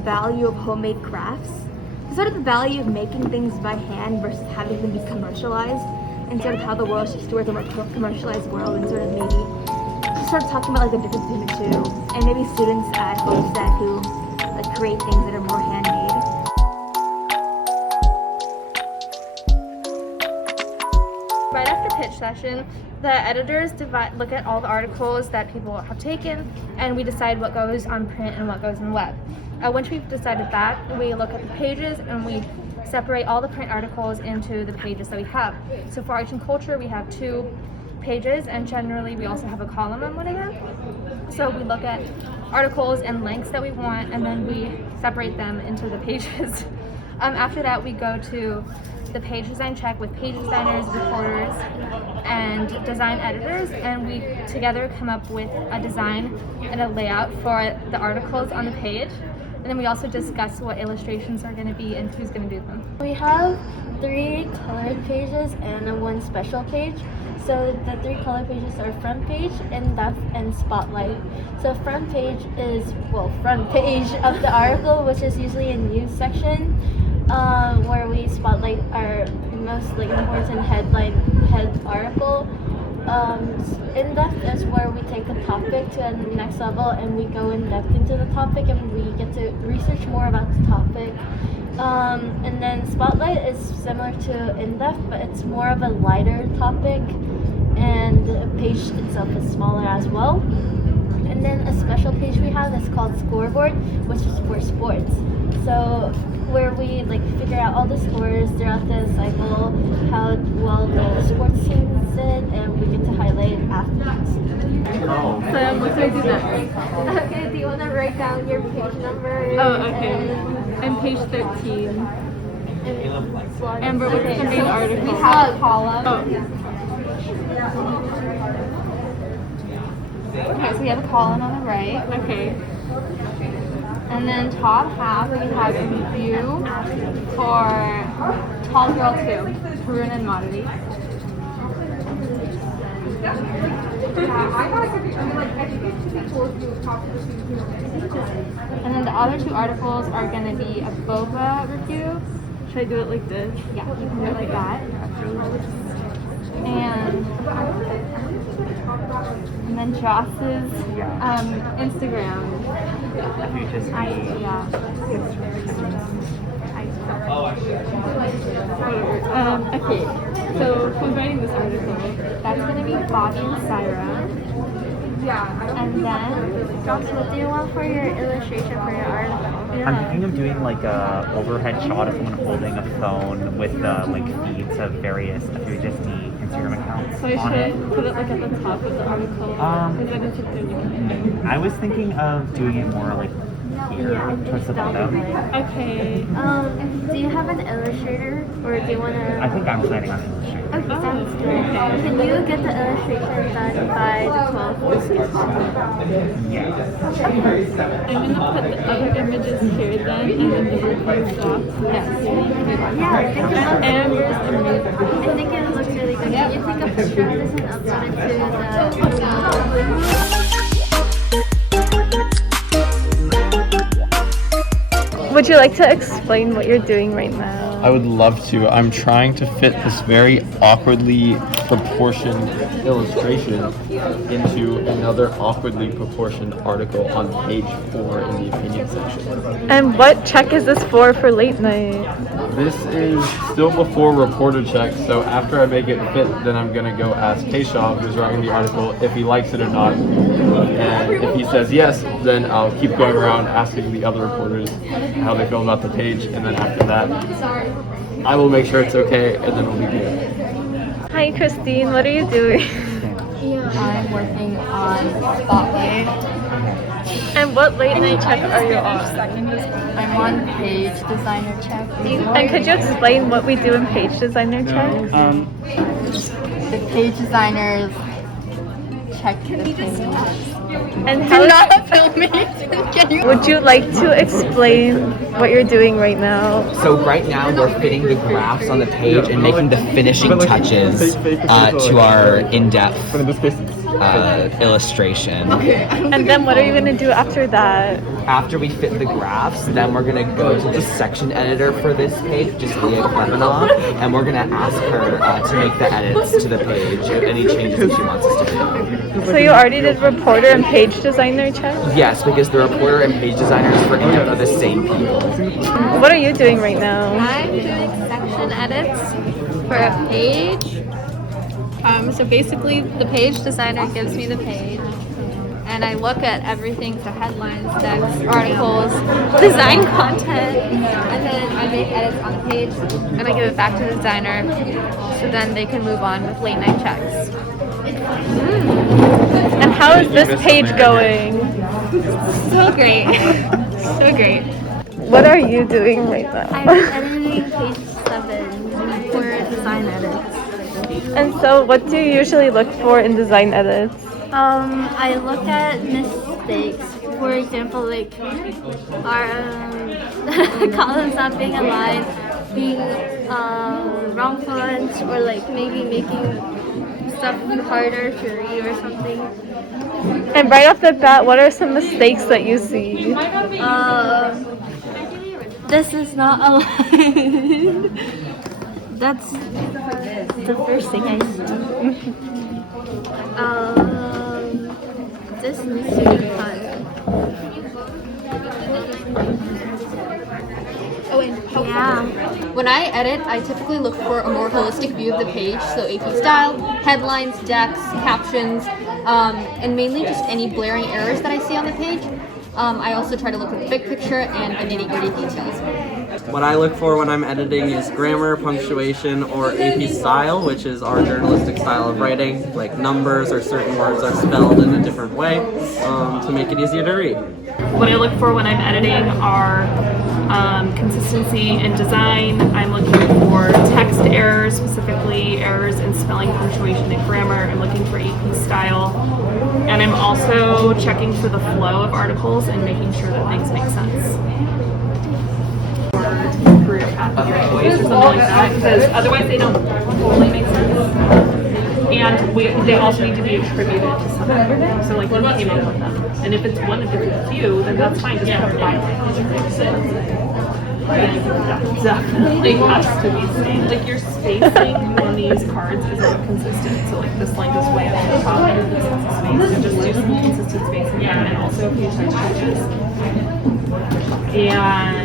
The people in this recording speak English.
value of homemade crafts, sort of the value of making things by hand versus having them be commercialized, and sort of how the world shifts towards a more commercialized world, and sort of maybe just sort of talking about like the difference between the two, and maybe students at Homestead who like create things that are more handmade. Right after pitch session, the editors look at all the articles that people have taken, and we decide what goes on print and what goes on the web. Once we've decided that, we look at the pages and we separate all the print articles into the pages that we have. So for arts and culture, we have 2 pages, and generally we also have a column on one of them. So we look at articles and links that we want, and then we separate them into the pages. After that, we go to the page design check with page designers, reporters, and design editors, and we together come up with a design and a layout for the articles on the page. And then we also discuss what illustrations are going to be and who's going to do them. We have 3 colored pages and 1 special page. So the 3 color pages are front page, in-depth, and spotlight. So front page is, front page of the article, which is usually a news section, where we spotlight our most important head article. In-depth is where we take a topic to the next level, and we go in-depth into the topic, and we get to research more about the topic. And then spotlight is similar to in-depth, but it's more of a lighter topic, and the page itself is smaller as well. And then a special page we have is called scoreboard, which is for sports. So where we figure out all the scores throughout the cycle, how well the sports teams did, and we get to highlight athletes. So what do I do next? Okay, do you want to write down your page number? Oh, okay. I'm page 13. Amber, what's the main article? We have a column. Oh. Okay, so we have a column on the right. Okay. And then top half we have a review for Tall Girl 2, Harun and Madhuri. And then the other 2 articles are going to be a boba review. Should I do it like this? Yeah, you can do it like that. And then Joss's Instagram. Okay, so who's writing this article? That's going to be Bobby and Syra. And then, Joss, what do you want for your illustration for your article? I'm thinking of doing like a overhead shot of someone holding a phone with feeds of various FUHSD Instagram accounts. So I should put it at the top of the article. I was thinking of doing it more here, towards the bottom. Okay. Do you have an illustrator, or do you want to? I think I'm planning on illustrating. Okay, sounds good. Can you get the illustration done by the 12th? Yeah. I'm going to put the other images here then, and then the review box. Yes. Yeah, I think Amber's amazing. I think it looks really good. Can you take a picture of this and upload it to the Would you like to explain what you're doing right now? I would love to. I'm trying to fit this very awkwardly proportioned illustration into another awkwardly proportioned article on page 4 in the opinion section. And what check is this for late night? This is still before reporter check, so after I make it fit, then I'm going to go ask Keshav, who's writing the article, if he likes it or not. And if he says yes, then I'll keep going around asking the other reporters how they feel about the page, and then after that, I will make sure it's okay, and then we'll be good. Hi Christine, what are you doing? I'm working on Spotlight. And what late night check are you on? I'm on page designer check. And could you explain what we do in page designer check? The page designers check the page. And how would you like to explain what you're doing right now? So right now we're fitting the graphs on the page and making the finishing touches to our in-depth illustration. And then what are you gonna do after that? After we fit the graphs, then we're gonna go to the section editor for this page, just Leah Klebanov, and we're gonna ask her to make the edits to the page, any changes that she wants us to do. So you already did reporter and page designer check? Yes, because the reporter and page designers for Epitaph are the same people. What are you doing right now? I'm doing section edits for a page. So basically, the page designer gives me the page, and I look at everything, so headlines, text, articles, design content, and then I make edits on the page, and I give it back to the designer, so then they can move on with late night checks. And how is this page going? So great. So great. What are you doing right now? I'm editing page 7 for design edits. And so what do you usually look for in design edits? I look at mistakes. For example, like our columns not being aligned, being wrong fonts, or like maybe making stuff harder to read or something. And right off the bat, what are some mistakes that you see? This is not aligned. That's the first thing I see. This needs to be cut. Yeah. When I edit, I typically look for a more holistic view of the page, so AP style, headlines, decks, captions, and mainly just any blaring errors that I see on the page. I also try to look at the big picture and the nitty-gritty details. What I look for when I'm editing is grammar, punctuation, or AP style, which is our journalistic style of writing, like numbers or certain words are spelled in a different way to make it easier to read. What I look for when I'm editing are consistency in design. I'm looking for text errors, specifically errors in spelling, punctuation, and grammar. I'm looking for AP style. And I'm also checking for the flow of articles and making sure that things make sense. Career path of your choice or something like that, because otherwise they don't totally make sense. And they also need to be attributed to something. So like when we came up with them. And if it's one of the few, then that's fine, just put five lines. Definitely has to be same. Like your spacing on these cards is not consistent. So like this line goes way up to the top and this is space. So just do some consistent spacing there, and also a few touch changes. And